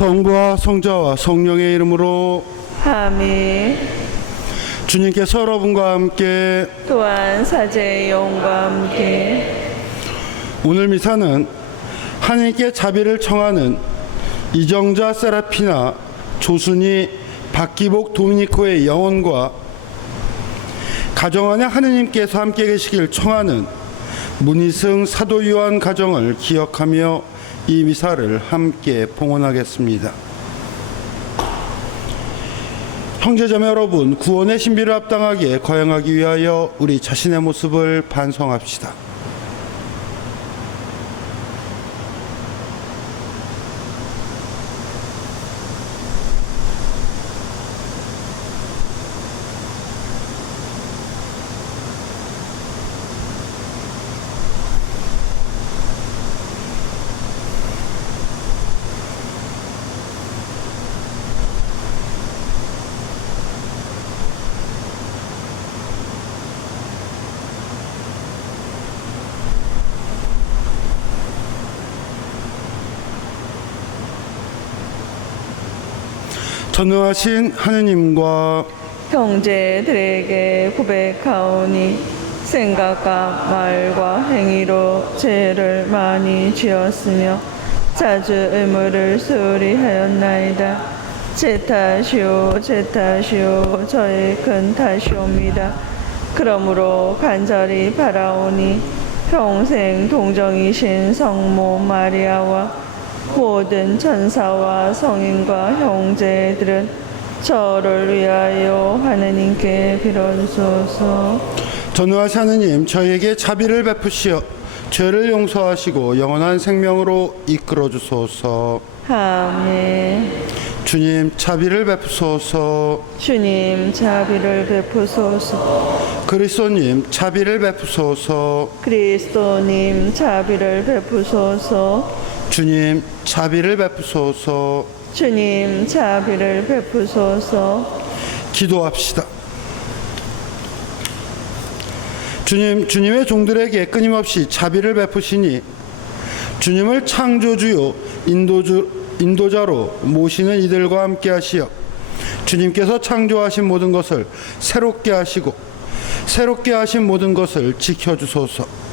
성부와 성자와 성령의 이름으로 아멘. 주님께서 여러분과 함께 또한 사제의 영과 함께 오늘 미사는 하나님께 자비를 청하는 이정자 세라피나 조순이 박기복 도미니코의 영혼과 가정 안에 하느님께서 함께 계시길 청하는 문희승 사도 요한 가정을 기억하며 이 미사를 함께 봉헌하겠습니다. 형제자매 여러분, 구원의 신비를 합당하게 거행하기 위하여 우리 자신의 모습을 반성합시다. 전능하신 하느님과 형제들에게 고백하오니 생각과 말과 행위로 죄를 많이 지었으며 자주 의무를 소홀히 하였나이다. 제 탓이요 저의 큰 탓이옵니다. 그러므로 간절히 바라오니 평생 동정이신 성모 마리아와 모든 천사와 성인과 형제들은 저를 위하여 하느님께 빌어주소서. 전능하신 하느님, 저희에게 자비를 베푸시어 죄를 용서하시고 영원한 생명으로 이끌어 주소서. 아멘. 주님, 자비를 베푸소서. 주님 자비를 베푸소서. 그리스도님, 자비를 베푸소서. 그리스도님 자비를 베푸소서. 주님, 자비를 베푸소서. 주님 자비를 베푸소서. 기도합시다. 주님, 주님의 종들에게 끊임없이 자비를 베푸시니 주님을 창조주요 인도자로 모시는 이들과 함께 하시어 주님께서 창조하신 모든 것을 새롭게 하시고 새롭게 하신 모든 것을 지켜주소서.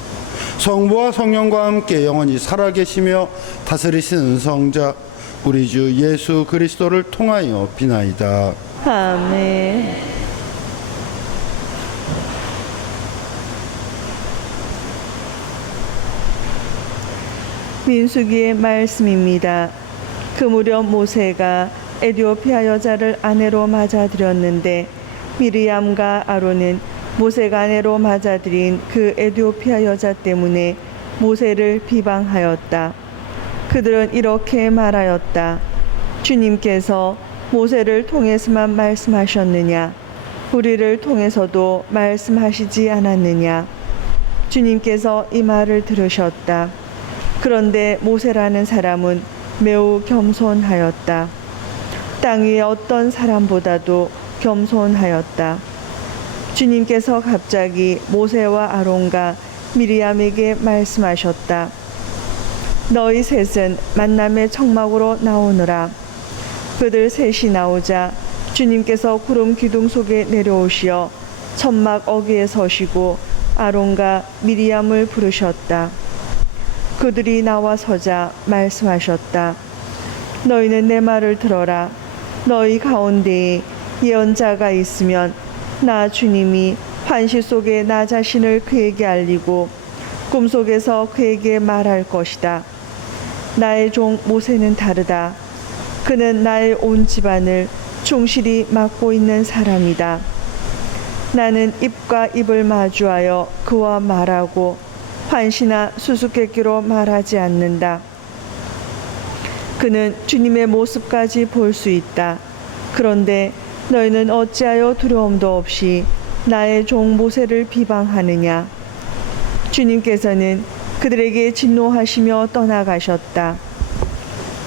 성부와 성령과 함께 영원히 살아계시며 다스리시는 성자 우리 주 예수 그리스도를 통하여 비나이다. 아멘. 민수기의 말씀입니다. 그 무렵 모세가 에티오피아 여자를 아내로 맞아들였는데 미리암과 아론은 모세가 아내로 맞아들인 그 에티오피아 여자 때문에 모세를 비방하였다. 그들은 이렇게 말하였다. 주님께서 모세를 통해서만 말씀하셨느냐? 우리를 통해서도 말씀하시지 않았느냐? 주님께서 이 말을 들으셨다. 그런데 모세라는 사람은 매우 겸손하였다. 땅 위의 어떤 사람보다도 겸손하였다. 주님께서 갑자기 모세와 아론과 미리암에게 말씀하셨다. 너희 셋은 만남의 청막으로 나오느라. 그들 셋이 나오자 주님께서 구름 기둥 속에 내려오시어 천막 어귀에 서시고 아론과 미리암을 부르셨다. 그들이 나와 서자 말씀하셨다. 너희는 내 말을 들어라. 너희 가운데에 예언자가 있으면 나 주님이 환시 속에 나 자신을 그에게 알리고 꿈속에서 그에게 말할 것이다. 나의 종 모세는 다르다. 그는 나의 온 집안을 충실히 맡고 있는 사람이다. 나는 입과 입을 마주하여 그와 말하고 환시나 수수께끼로 말하지 않는다. 그는 주님의 모습까지 볼 수 있다. 그런데 너희는 어찌하여 두려움도 없이 나의 종 모세를 비방하느냐? 주님께서는 그들에게 진노하시며 떠나가셨다.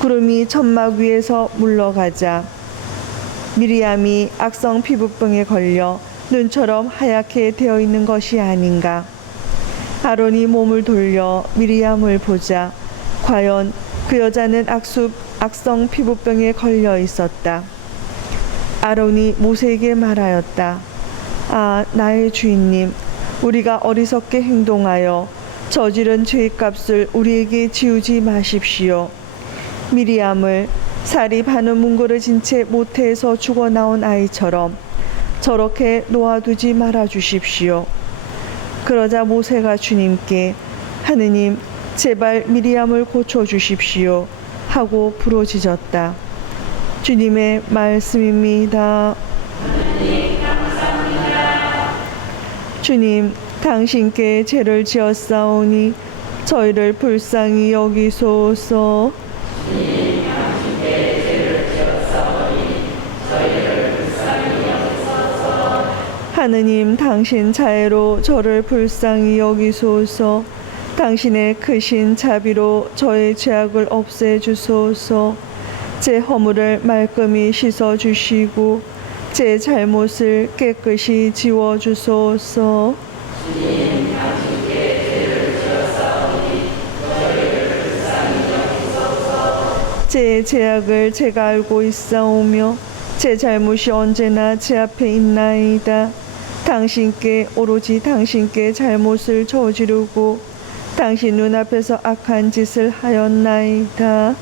구름이 천막 위에서 물러가자 미리암이 악성 피부병에 걸려 눈처럼 하얗게 되어 있는 것이 아닌가? 아론이 몸을 돌려 미리암을 보자 과연 그 여자는 악성 피부병에 걸려 있었다. 아론이 모세에게 말하였다. 아, 나의 주인님, 우리가 어리석게 행동하여 저지른 죄값을 우리에게 지우지 마십시오. 미리암을 살이 반은 문고르진 채 모태에서 죽어나온 아이처럼 저렇게 놓아두지 말아 주십시오. 그러자 모세가 주님께 하느님, 제발 미리암을 고쳐주십시오 하고 부르짖었다. 주님의 말씀입니다. 주님, 당신께 죄를 지었사오니 저희를 불쌍히 여기소서. 하느님, 당신 자애로 저를 불쌍히 여기소서. 당신의 크신 자비로 저의 죄악을 없애주소서. 제 허물을 말끔히 씻어주시고 제 잘못을 깨끗이 지워주소서. 제 죄악을 제가 알고 있사오며 제 잘못이 언제나 제 앞에 있나이다. 당신께 오로지 당신께 잘못을 저지르고 당신 눈앞에서 악한 짓을 하였나이다.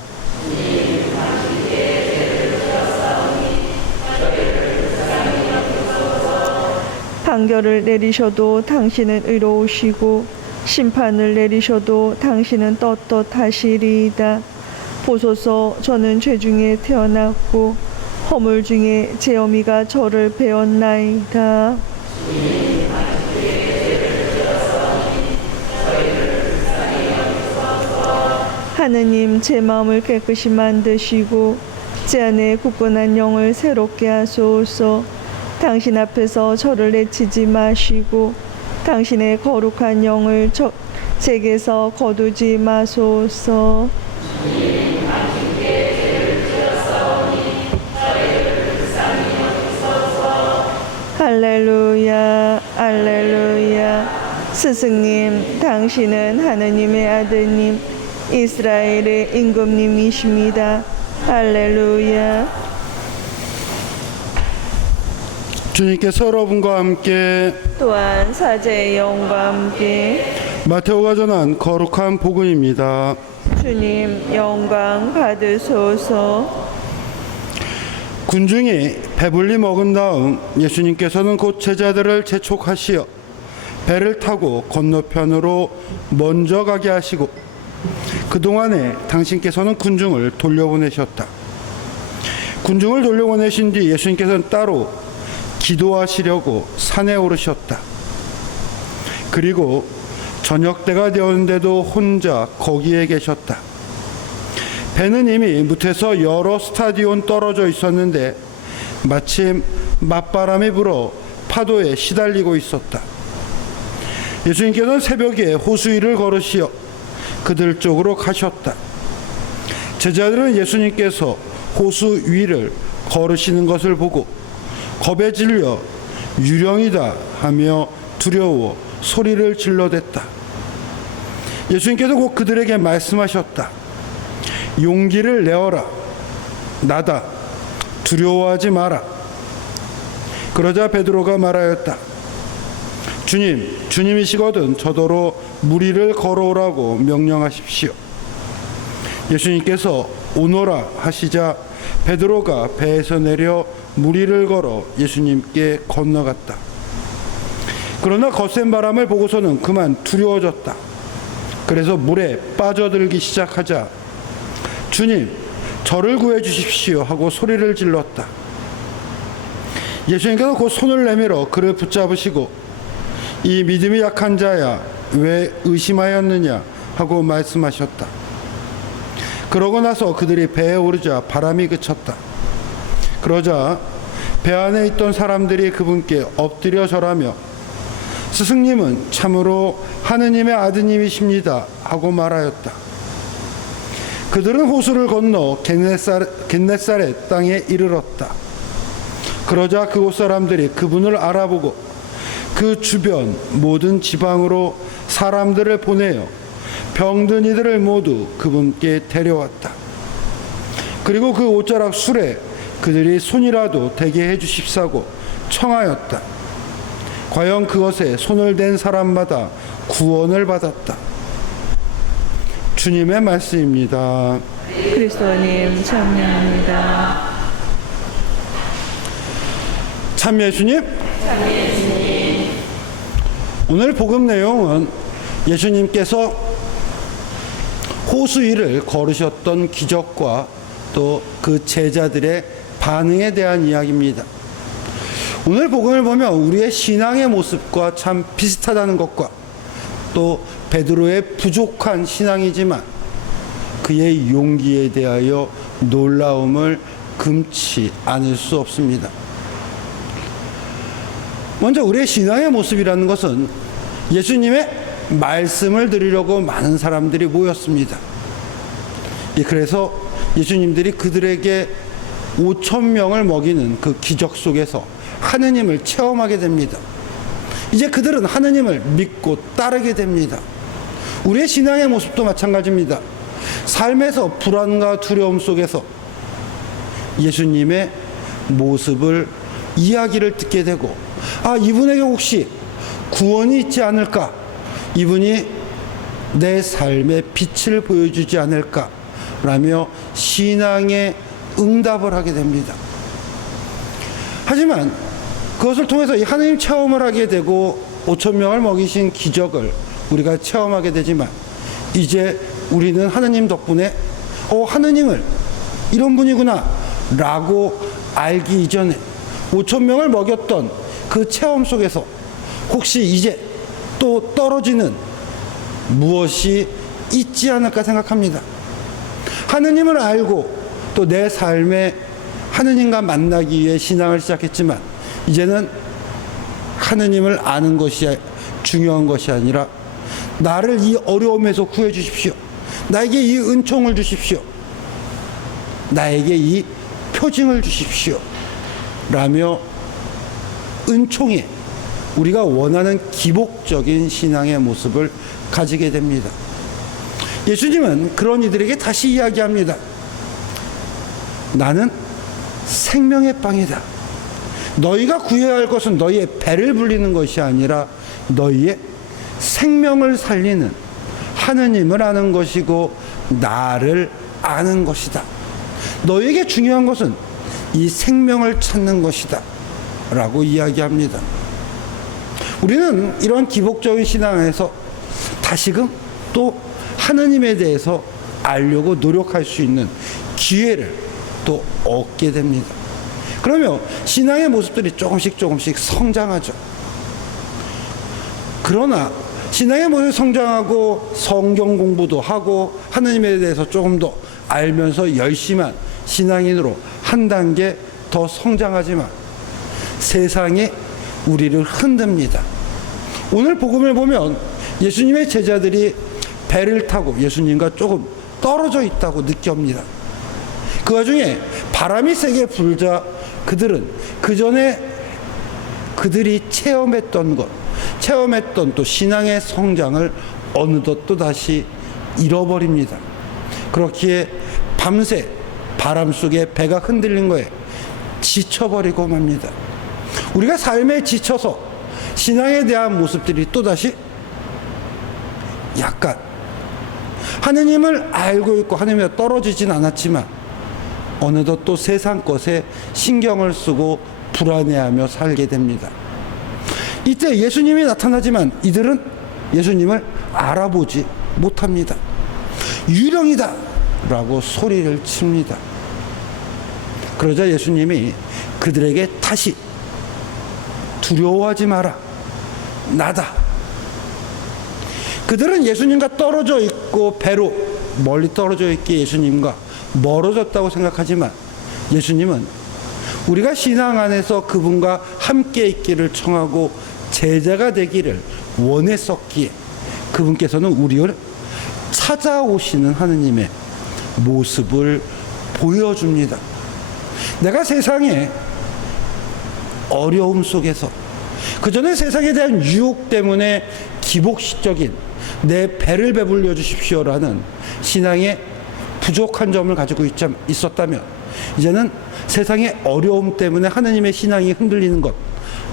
판결을 내리셔도 당신은 의로우시고 심판을 내리셔도 당신은 떳떳하시리이다. 보소서, 저는 죄 중에 태어났고 허물 중에 제 어미가 저를 배었나이다. 하느님, 제 마음을 깨끗이 만드시고 제 안에 굳건한 영을 새롭게 하소서. 당신 앞에서 저를 내치지 마시고 당신의 거룩한 영을 제게서 거두지 마소서. 할렐루야, 할렐루야. 스승님, 당신은 하느님의 아드님, 이스라엘의 임금님이십니다. 할렐루야. 주님께서 여러분과 함께 또한 사제의 영과 함께 마테오가 전한 거룩한 복음입니다. 주님, 영광 받으소서. 군중이 배불리 먹은 다음 예수님께서는 곧 제자들을 재촉하시어 배를 타고 건너편으로 먼저 가게 하시고 그동안에 당신께서는 군중을 돌려보내셨다. 군중을 돌려보내신 뒤 예수님께서는 따로 기도하시려고 산에 오르셨다. 그리고 저녁 때가 되었는데도 혼자 거기에 계셨다. 배는 이미 무태에서 여러 스타디온 떨어져 있었는데 마침 맞바람이 불어 파도에 시달리고 있었다. 예수님께서는 새벽에 호수 위를 걸으시어 그들 쪽으로 가셨다. 제자들은 예수님께서 호수 위를 걸으시는 것을 보고 겁에 질려 유령이다 하며 두려워 소리를 질러댔다. 예수님께서 곧 그들에게 말씀하셨다. 용기를 내어라. 나다. 두려워하지 마라. 그러자 베드로가 말하였다. 주님, 주님이시거든 저더러 물 위를 걸어오라고 명령하십시오. 예수님께서 오너라 하시자 베드로가 배에서 내려 물 위를 걸어 예수님께 건너갔다. 그러나 거센 바람을 보고서는 그만 두려워졌다. 그래서 물에 빠져들기 시작하자 주님, 저를 구해 주십시오 하고 소리를 질렀다. 예수님께서 곧 손을 내밀어 그를 붙잡으시고 이 믿음이 약한 자야 왜 의심하였느냐 하고 말씀하셨다. 그러고 나서 그들이 배에 오르자 바람이 그쳤다. 그러자 배 안에 있던 사람들이 그분께 엎드려 절하며 스승님은 참으로 하느님의 아드님이십니다 하고 말하였다. 그들은 호수를 건너 겟네사렛 땅에 이르렀다. 그러자 그곳 사람들이 그분을 알아보고 그 주변 모든 지방으로 사람들을 보내어 병든 이들을 모두 그분께 데려왔다. 그리고 그 옷자락 술에 그들이 손이라도 대게 해 주십사고 청하였다. 과연 그것에 손을 댄 사람마다 구원을 받았다. 주님의 말씀입니다. 그리스도님 참여합니다. 참 예수님. 오늘 복음 내용은 예수님께서 호수 위를 걸으셨던 기적과 또 그 제자들의 반응에 대한 이야기입니다. 오늘 복음을 보면 우리의 신앙의 모습과 참 비슷하다는 것과 또 베드로의 부족한 신앙이지만 그의 용기에 대하여 놀라움을 금치 않을 수 없습니다. 먼저 우리의 신앙의 모습이라는 것은 예수님의 말씀을 들으려고 많은 사람들이 모였습니다. 그래서 예수님들이 그들에게 5,000명을 먹이는 그 기적 속에서 하느님을 체험하게 됩니다. 이제 그들은 하느님을 믿고 따르게 됩니다. 우리의 신앙의 모습도 마찬가지입니다. 삶에서 불안과 두려움 속에서 예수님의 모습을 이야기를 듣게 되고, 아, 이분에게 혹시 구원이 있지 않을까? 이분이 내 삶의 빛을 보여주지 않을까? 라며 신앙의 응답을 하게 됩니다. 하지만 그것을 통해서 이 하느님 체험을 하게 되고 5,000명을 먹이신 기적을 우리가 체험하게 되지만 이제 우리는 하느님 덕분에 하느님을 이런 분이구나 라고 알기 이전에 5,000명을 먹였던 그 체험 속에서 혹시 이제 또 떨어지는 무엇이 있지 않을까 생각합니다. 하느님을 알고 또 내 삶에 하느님과 만나기 위해 신앙을 시작했지만 이제는 하느님을 아는 것이 중요한 것이 아니라 나를 이 어려움에서 구해 주십시오. 나에게 이 은총을 주십시오. 나에게 이 표징을 주십시오. 라며 은총에 우리가 원하는 기복적인 신앙의 모습을 가지게 됩니다. 예수님은 그런 이들에게 다시 이야기합니다. 나는 생명의 빵이다. 너희가 구해야 할 것은 너희의 배를 불리는 것이 아니라 너희의 생명을 살리는 하느님을 아는 것이고 나를 아는 것이다. 너희에게 중요한 것은 이 생명을 찾는 것이다. 라고 이야기합니다. 우리는 이런 기복적인 신앙에서 다시금 또 하느님에 대해서 알려고 노력할 수 있는 기회를 또 얻게 됩니다. 그러면 신앙의 모습들이 조금씩 성장하죠. 그러나 신앙의 모습이 성장하고 성경 공부도 하고 하느님에 대해서 조금 더 알면서 열심한 신앙인으로 한 단계 더 성장하지만 세상이 우리를 흔듭니다. 오늘 복음을 보면 예수님의 제자들이 배를 타고 예수님과 조금 떨어져 있다고 느낍니다. 그 와중에 바람이 세게 불자 그들은 그 전에 그들이 체험했던 또 신앙의 성장을 어느덧 또 다시 잃어버립니다. 그렇기에 밤새 바람 속에 배가 흔들린 거에 지쳐버리고 맙니다. 우리가 삶에 지쳐서 신앙에 대한 모습들이 또다시 약간 하느님을 알고 있고 하느님에 떨어지진 않았지만 어느덧 또 세상 것에 신경을 쓰고 불안해하며 살게 됩니다. 이때 예수님이 나타나지만 이들은 예수님을 알아보지 못합니다. 유령이다 라고 소리를 칩니다. 그러자 예수님이 그들에게 다시 두려워하지 마라. 나다. 그들은 예수님과 떨어져 있고 배로 멀리 떨어져 있기에 예수님과 멀어졌다고 생각하지만 예수님은 우리가 신앙 안에서 그분과 함께 있기를 청하고 제자가 되기를 원했었기에 그분께서는 우리를 찾아오시는 하느님의 모습을 보여줍니다. 내가 세상에 어려움 속에서 그 전에 세상에 대한 유혹 때문에 기복식적인 내 배를 배불려 주십시오라는 신앙의 부족한 점을 가지고 있었다면 이제는 세상의 어려움 때문에 하느님의 신앙이 흔들리는 것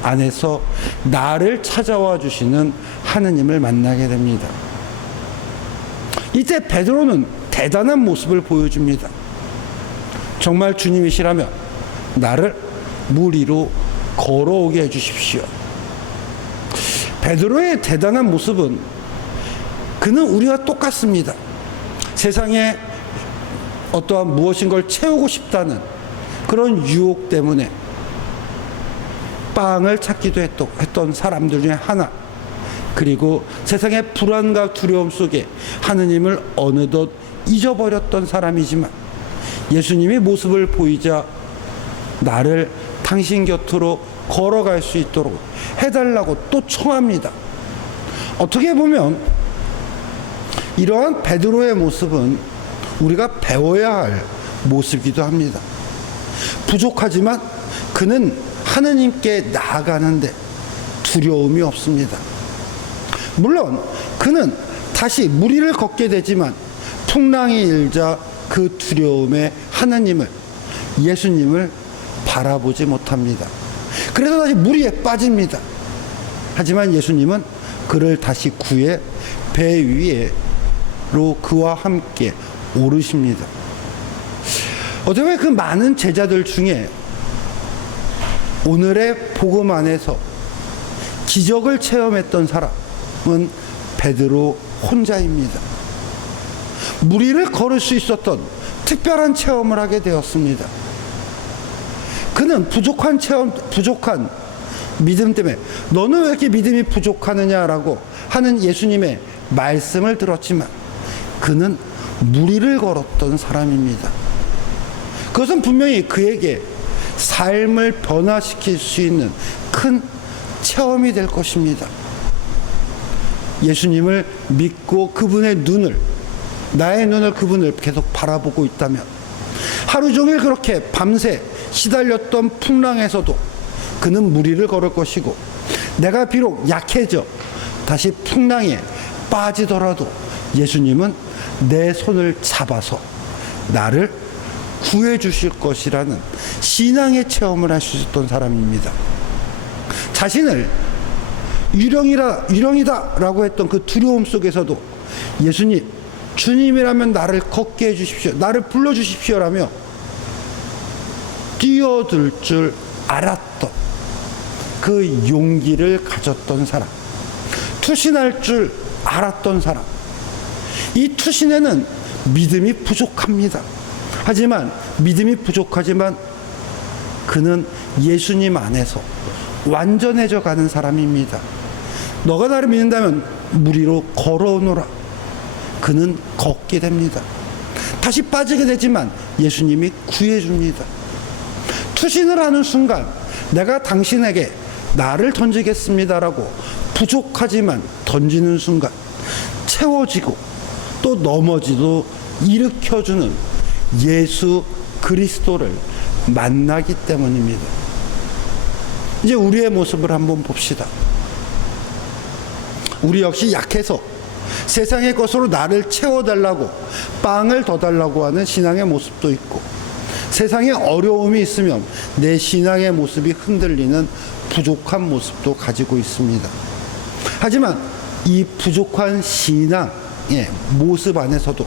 안에서 나를 찾아와 주시는 하느님을 만나게 됩니다. 이때 베드로는 대단한 모습을 보여줍니다. 정말 주님이시라면 나를 물 위로 걸어오게 해주십시오. 베드로의 대단한 모습은 그는 우리와 똑같습니다. 세상에 어떠한 무엇인가를 채우고 싶다는 그런 유혹 때문에 빵을 찾기도 했던 사람들 중에 하나, 그리고 세상의 불안과 두려움 속에 하느님을 어느덧 잊어버렸던 사람이지만 예수님이 모습을 보이자 나를 당신 곁으로 걸어갈 수 있도록 해달라고 또 청합니다. 어떻게 보면 이러한 베드로의 모습은 우리가 배워야 할 모습이기도 합니다. 부족하지만 그는 하느님께 나아가는데 두려움이 없습니다. 물론 그는 다시 물 위를 걷게 되지만 풍랑이 일자 그 두려움에 하느님을, 예수님을 바라보지 못합니다. 그래서 다시 물 위에 빠집니다. 하지만 예수님은 그를 다시 구해 배 위에로 그와 함께 오르십니다. 어떻게 보면 그 많은 제자들 중에 오늘의 복음 안에서 기적을 체험했던 사람은 베드로 혼자입니다. 물 위를 걸을 수 있었던 특별한 체험을 하게 되었습니다. 그는 부족한 믿음 때문에 너는 왜 이렇게 믿음이 부족하느냐라고 하는 예수님의 말씀을 들었지만 그는 물 위를 걸었던 사람입니다. 그것은 분명히 그에게 삶을 변화시킬 수 있는 큰 체험이 될 것입니다. 예수님을 믿고 그분의 눈을, 나의 눈을 그분을 계속 바라보고 있다면 하루 종일 그렇게 밤새 시달렸던 풍랑에서도 그는 물 위를 걸을 것이고, 내가 비록 약해져 다시 풍랑에 빠지더라도 예수님은 내 손을 잡아서 나를 구해 주실 것이라는 신앙의 체험을 할 수 있었던 사람입니다. 자신을 유령이다 라고 했던 그 두려움 속에서도 예수님, 주님이라면 나를 걷게 해주십시오, 나를 불러주십시오 라며 뛰어들 줄 알았던 그 용기를 가졌던 사람, 투신할 줄 알았던 사람. 이 투신에는 믿음이 부족합니다. 하지만 믿음이 부족하지만 그는 예수님 안에서 완전해져 가는 사람입니다. 너가 나를 믿는다면 물 위로 걸어오너라. 그는 걷게 됩니다. 다시 빠지게 되지만 예수님이 구해줍니다. 투신을 하는 순간 내가 당신에게 나를 던지겠습니다라고 부족하지만 던지는 순간 채워지고 또 넘어지도 일으켜주는 예수 그리스도를 만나기 때문입니다. 이제 우리의 모습을 한번 봅시다. 우리 역시 약해서 세상의 것으로 나를 채워달라고, 빵을 더 달라고 하는 신앙의 모습도 있고, 세상에 어려움이 있으면 내 신앙의 모습이 흔들리는 부족한 모습도 가지고 있습니다. 하지만 이 부족한 신앙의 모습 안에서도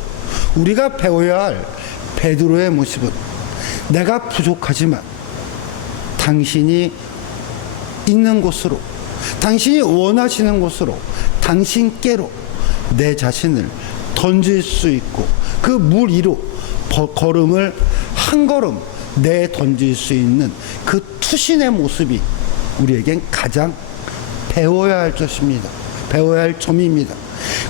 우리가 배워야 할 베드로의 모습은, 내가 부족하지만 당신이 있는 곳으로, 당신이 원하시는 곳으로, 당신께로 내 자신을 던질 수 있고 그 물 위로 걸음을 한 걸음 내 던질 수 있는 그 투신의 모습이 우리에겐 가장 배워야 할 것입니다. 배워야 할 점입니다.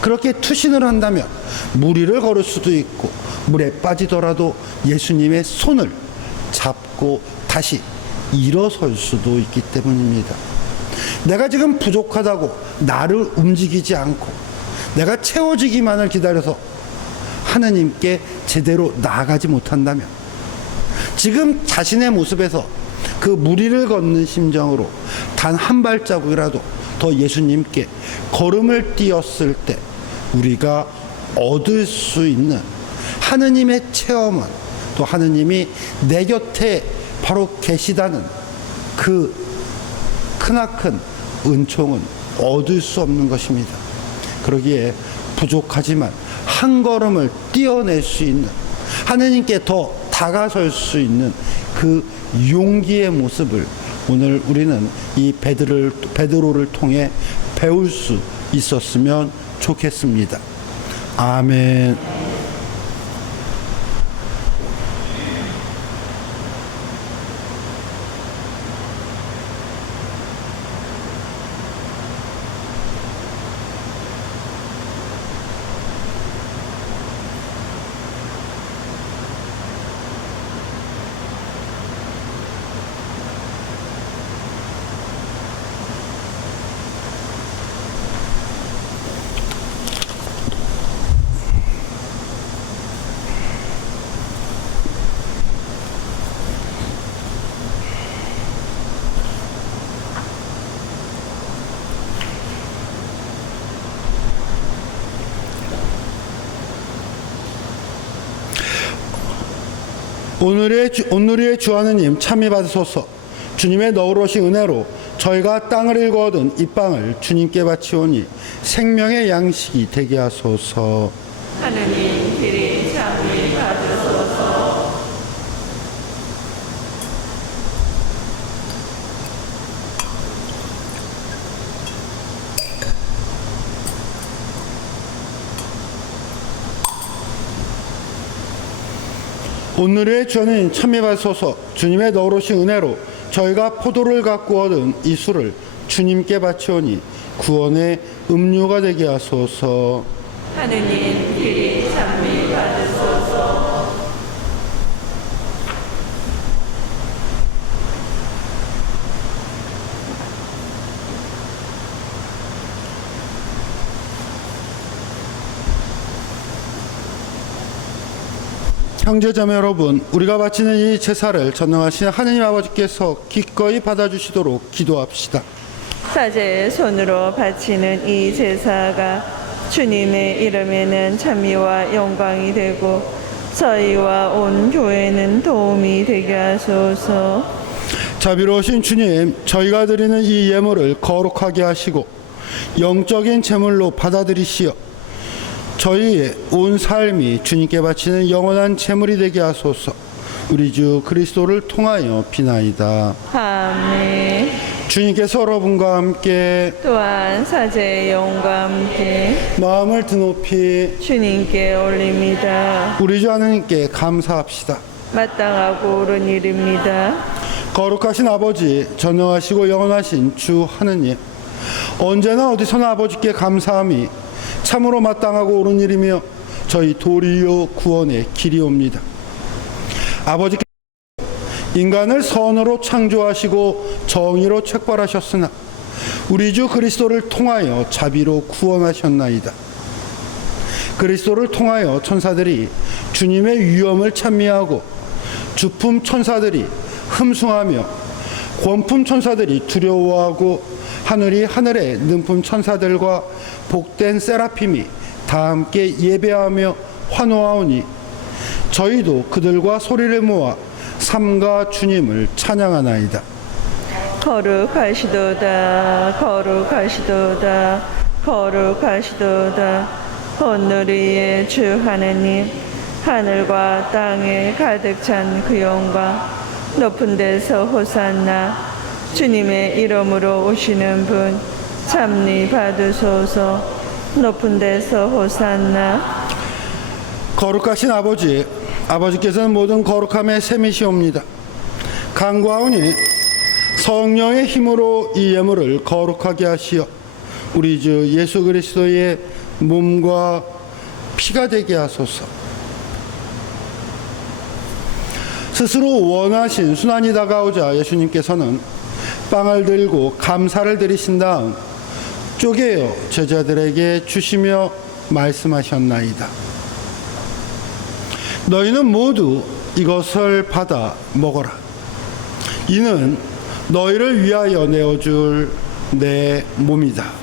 그렇게 투신을 한다면 물 위를 걸을 수도 있고, 물에 빠지더라도 예수님의 손을 잡고 다시 일어설 수도 있기 때문입니다. 내가 지금 부족하다고 나를 움직이지 않고 내가 채워지기만을 기다려서 하느님께 제대로 나아가지 못한다면, 지금 자신의 모습에서 그 물 위를 걷는 심정으로 단 한 발자국이라도 더 예수님께 걸음을 띄었을 때 우리가 얻을 수 있는 하느님의 체험은, 또 하느님이 내 곁에 바로 계시다는 그 크나큰 은총은 얻을 수 없는 것입니다. 그러기에 부족하지만 한 걸음을 뛰어낼 수 있는, 하느님께 더 다가설 수 있는 그 용기의 모습을 오늘 우리는 이 베드로를 통해 배울 수 있었으면 좋겠습니다. 아멘. 오늘의 주 하느님 참여 받으소서. 주님의 너그러우신 은혜로 저희가 땅을 일궈 얻은 이 빵을 주님께 바치오니 생명의 양식이 되게 하소서. 하느님 길이 참여 받으소서. 오늘의 주 하느님 참여 받으소서. 주님의 너그러우신 은혜로 저희가 포도를 갖고 얻은 이 술을 주님께 바치오니 구원의 음료가 되게 하소서. 하느님 길이 참여 받으소서. 형제자매 여러분, 우리가 바치는 이 제사를 전능하신 하느님 아버지께서 기꺼이 받아주시도록 기도합시다. 사제의 손으로 바치는 이 제사가 주님의 이름에는 찬미와 영광이 되고 저희와 온 교회는 도움이 되게 하소서. 자비로우신 주님, 저희가 드리는 이 예물을 거룩하게 하시고 영적인 제물로 받아들이시어 저희의 온 삶이 주님께 바치는 영원한 제물이 되게 하소서. 우리 주 그리스도를 통하여 비나이다. 아멘. 주님께서 여러분과 함께 또한 사제의 영과 함께 마음을 드높이 주님께 올립니다. 우리 주 하느님께 감사합시다. 마땅하고 옳은 일입니다. 거룩하신 아버지, 전능하시고 영원하신 주 하느님, 언제나 어디서나 아버지께 감사함이 참으로 마땅하고 옳은 일이며 저희 도리요 구원의 길이옵니다. 아버지께서 인간을 선으로 창조하시고 정의로 책벌하셨으나 우리 주 그리스도를 통하여 자비로 구원하셨나이다. 그리스도를 통하여 천사들이 주님의 위엄을 찬미하고 주품 천사들이 흠숭하며 권품 천사들이 두려워하고 하늘에 능품 천사들과 복된 세라핌이 다 함께 예배하며 환호하오니 저희도 그들과 소리를 모아 삼가 주님을 찬양하나이다. 거룩하시도다 거룩하시도다 거룩하시도다. 온누리의 주 하느님, 하늘과 땅에 가득 찬 그 영광, 높은 데서 호산나. 주님의 이름으로 오시는 분 참리 받으소서. 높은 데서 호산나. 거룩하신 아버지, 아버지께서는 모든 거룩함의 셈이시옵니다. 간구하오니 성령의 힘으로 이 예물을 거룩하게 하시어 우리 주 예수 그리스도의 몸과 피가 되게 하소서. 스스로 원하신 순환이 다가오자 예수님께서는 빵을 들고 감사를 드리신 다음 쪼개어 제자들에게 주시며 말씀하셨나이다. 너희는 모두 이것을 받아 먹어라. 이는 너희를 위하여 내어줄 내 몸이다.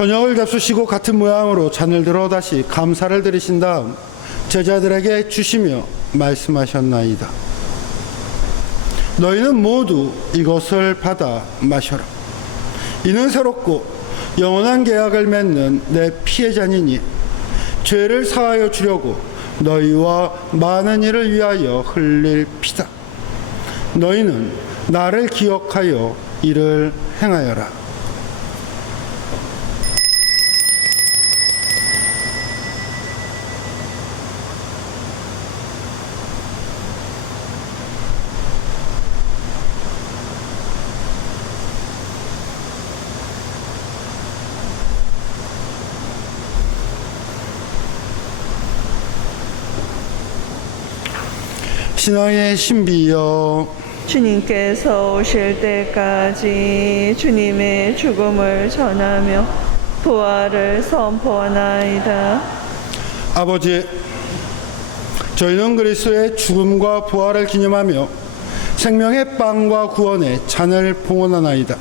저녁을 잡수시고 같은 모양으로 잔을 들어 다시 감사를 드리신 다음 제자들에게 주시며 말씀하셨나이다. 너희는 모두 이것을 받아 마셔라. 이는 새롭고 영원한 계약을 맺는 내 피의 잔이니 죄를 사하여 주려고 너희와 많은 이를 위하여 흘릴 피다. 너희는 나를 기억하여 이를 행하여라. 신앙의 신비여, 주님께서 오실 때까지 주님의 죽음을 전하며 부활을 선포하나이다. 아버지, 저희는 그리스도의 죽음과 부활을 기념하며 생명의 빵과 구원의 잔을 봉헌하나이다.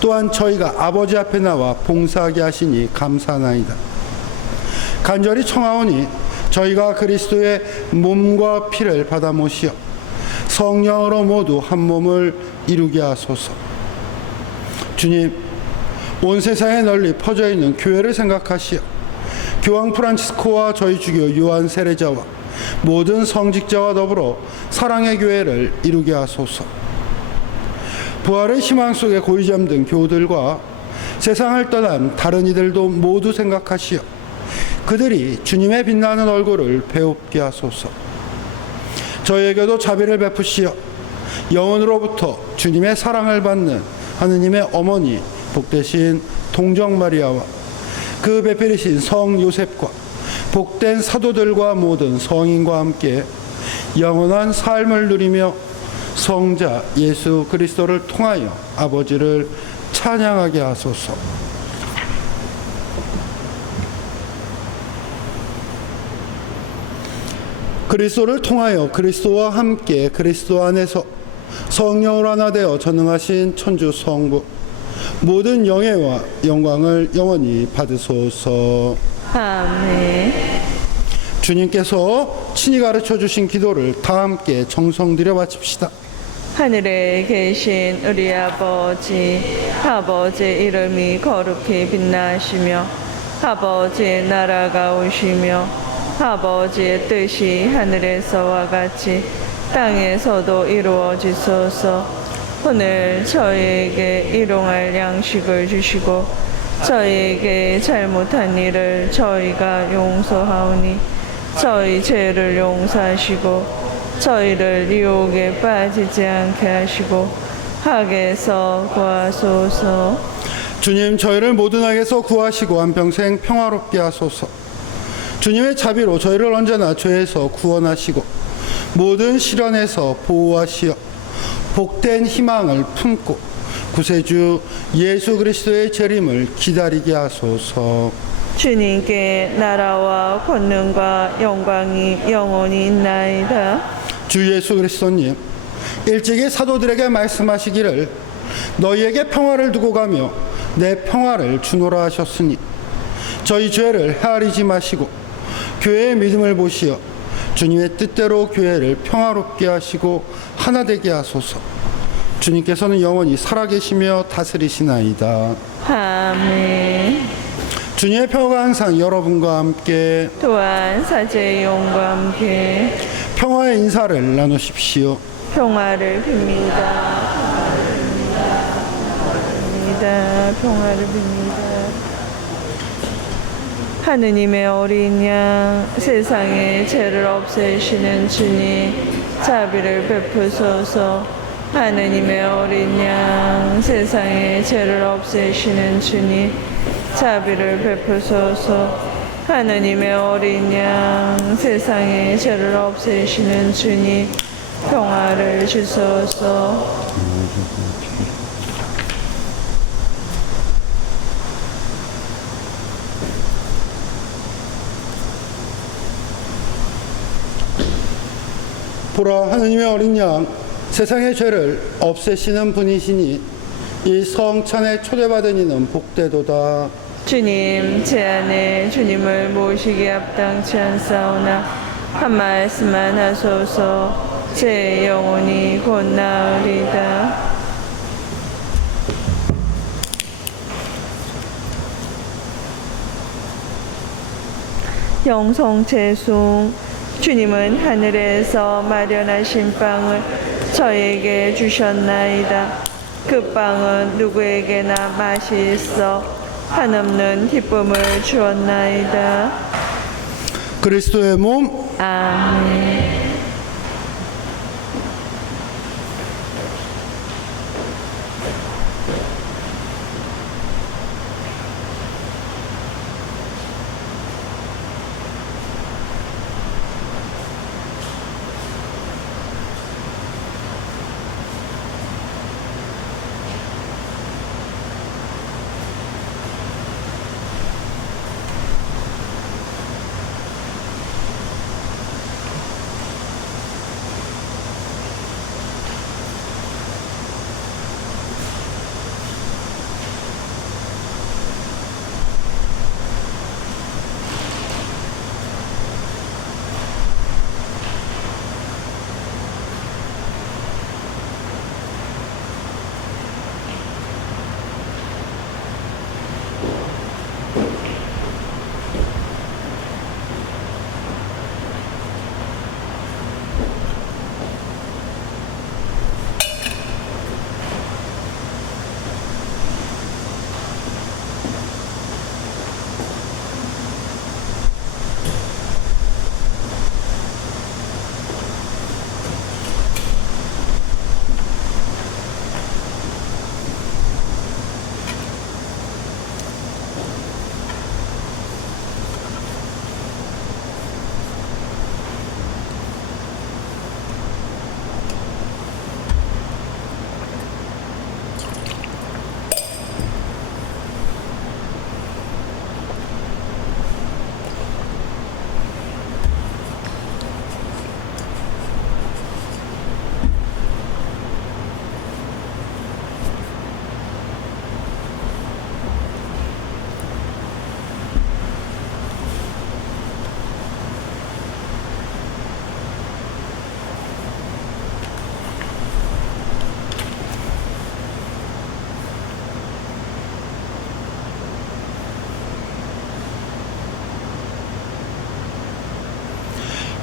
또한 저희가 아버지 앞에 나와 봉사하게 하시니 감사하나이다. 간절히 청하오니 저희가 그리스도의 몸과 피를 받아 모시어 성령으로 모두 한 몸을 이루게 하소서. 주님, 온 세상에 널리 퍼져 있는 교회를 생각하시어 교황 프란치스코와 저희 주교 요한 세례자와 모든 성직자와 더불어 사랑의 교회를 이루게 하소서. 부활의 희망 속에 고이 잠든 교우들과 세상을 떠난 다른 이들도 모두 생각하시어 그들이 주님의 빛나는 얼굴을 배웁게 하소서. 저희에게도 자비를 베푸시어 영원으로부터 주님의 사랑을 받는 하느님의 어머니 복되신 동정 마리아와 그 배필이신 성 요셉과 복된 사도들과 모든 성인과 함께 영원한 삶을 누리며 성자 예수 그리스도를 통하여 아버지를 찬양하게 하소서. 그리스도를 통하여 그리스도와 함께 그리스도 안에서 성령으로 하나 되어 전능하신 천주 성부 모든 영예와 영광을 영원히 받으소서. 아멘. 주님께서 친히 가르쳐 주신 기도를 다 함께 정성 들여 바칩시다. 하늘에 계신 우리 아버지, 아버지의 이름이 거룩히 빛나시며 아버지의 나라가 오시며 아버지의 뜻이 하늘에서와 같이 땅에서도 이루어지소서. 오늘 저희에게 일용할 양식을 주시고 저희에게 잘못한 일을 저희가 용서하오니 저희 죄를 용서하시고 저희를 유혹에 빠지지 않게 하시고 악에서 구하소서. 주님, 저희를 모든 악에서 구하시고 한평생 평화롭게 하소서. 주님의 자비로 저희를 언제나 죄에서 구원하시고 모든 시련에서 보호하시어 복된 희망을 품고 구세주 예수 그리스도의 재림을 기다리게 하소서. 주님께 나라와 권능과 영광이 영원히 있나이다. 주 예수 그리스도님, 일찍이 사도들에게 말씀하시기를 너희에게 평화를 두고 가며 내 평화를 주노라 하셨으니 저희 죄를 헤아리지 마시고 교회의 믿음을 보시어 주님의 뜻대로 교회를 평화롭게 하시고 하나 되게 하소서. 주님께서는 영원히 살아계시며 다스리시나이다. 아멘. 주님의 평화가 항상 여러분과 함께 또한 사제의 영과 함께 평화의 인사를 나누십시오. 평화를 빕니다. 평화를 빕니다. 하느님의 어린 양, 세상의 죄를 없애시는 주님, 자비를 베푸소서. 하느님의 어린 양, 세상의 죄를 없애시는 주님, 자비를 베푸소서. 하느님의 어린 양, 세상의 죄를 없애시는 주님, 평화를 주소서. 보라, 하느님의 어린 양, 세상의 죄를 없애시는 분이시니 이 성찬에 초대받은 이는 복되도다. 주님, 제 안에 주님을 모시기 합당치 않사오나 한 말씀만 하소서. 제 영혼이 곧 나으리다. 영성 제송. 주님은 하늘에서 마련하신 빵을 저에게 주셨나이다. 그 빵은 누구에게나 맛이 있어 한없는 기쁨을 주었나이다. 그리스도의 몸, 아멘.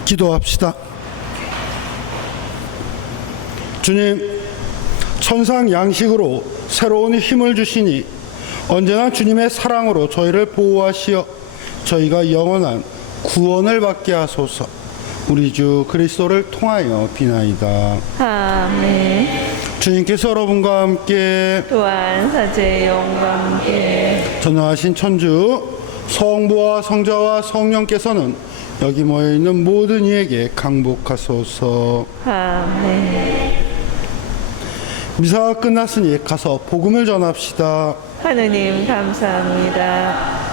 기도합시다. 주님, 천상 양식으로 새로운 힘을 주시니 언제나 주님의 사랑으로 저희를 보호하시어 저희가 영원한 구원을 받게 하소서. 우리 주 그리스도를 통하여 비나이다. 아멘. 주님께서 여러분과 함께 또한 사제의 영과 함께 전능하신 천주 성부와 성자와 성령께서는 여기 모여있는 모든 이에게 강복하소서. 아멘. 미사가 끝났으니 가서 복음을 전합시다. 하느님 감사합니다.